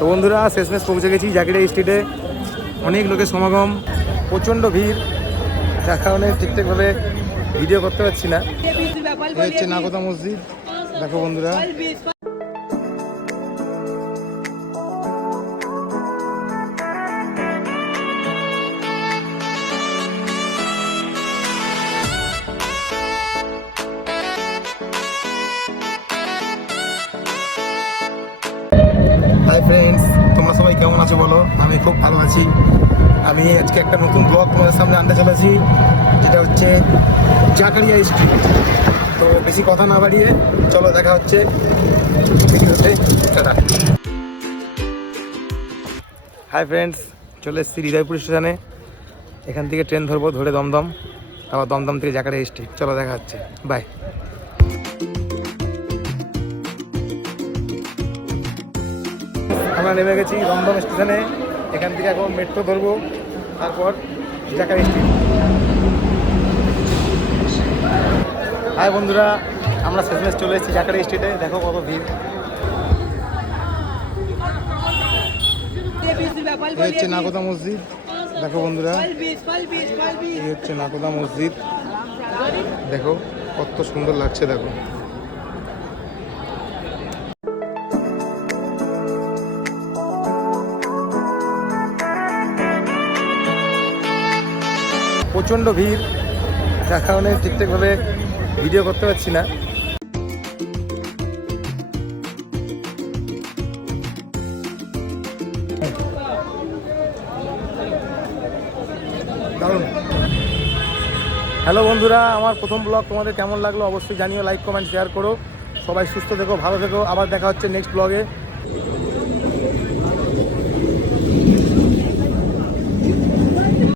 তো বন্ধুরা শেষমেশ পৌঁছে গেছি জাকিরা স্ট্রিটে। অনেক লোকের সমাগম, প্রচণ্ড ভিড়, যার কারণে ঠিকঠাকভাবে ভিডিও করতে পারছি না। এই হচ্ছে নাগোদা মসজিদ, দেখো বন্ধুরা। হাই ফ্রেন্ডস, তোমরা সবাই কেমন আছো বলো? আমি খুব ভালো আছি। আমি আজকে একটা নতুন ব্লগ তোমাদের সামনে আনতে চলেছি, যেটা হচ্ছে জাকারিয়া স্ট্রিট। তো বেশি কথা না বাড়িয়ে চলো দেখা হচ্ছে ভিডিওতে। টাটা। হাই ফ্রেন্ডস, চলে এসেছি হৃদয়পুর স্টেশনে। এখান থেকে ট্রেন ধরবো, ধরে দমদম, আবার দমদম থেকে জাকারিয়া স্ট্রিট। চলো দেখা হচ্ছে, বাই। আমরা নেমে গেছি দমদম স্টেশনে। এখান থেকে এখন মেট্রো ধরবো, তারপর জাকারিয়া স্ট্রিট। হাই বন্ধুরা, আমরা শেষমেশ চলে এসেছি জাকারিয়া স্ট্রিটে। দেখো কত ভিড়। এই হচ্ছে নাগোদা মসজিদ, দেখো বন্ধুরা। এই হচ্ছে নাগোদা মসজিদ, দেখো কত সুন্দর লাগছে, দেখো। প্রচণ্ড ভিড়, যার কারণে ঠিকঠাকভাবে ভিডিও করতে পারছি না। দারুণ। হ্যালো বন্ধুরা, আমার প্রথম ব্লগ তোমাদের কেমন লাগলো অবশ্যই জানিও, লাইক কমেন্ট শেয়ার করো। সবাই সুস্থ থেকো, ভালো থেকো। আবার দেখা হচ্ছে নেক্সট ব্লগে।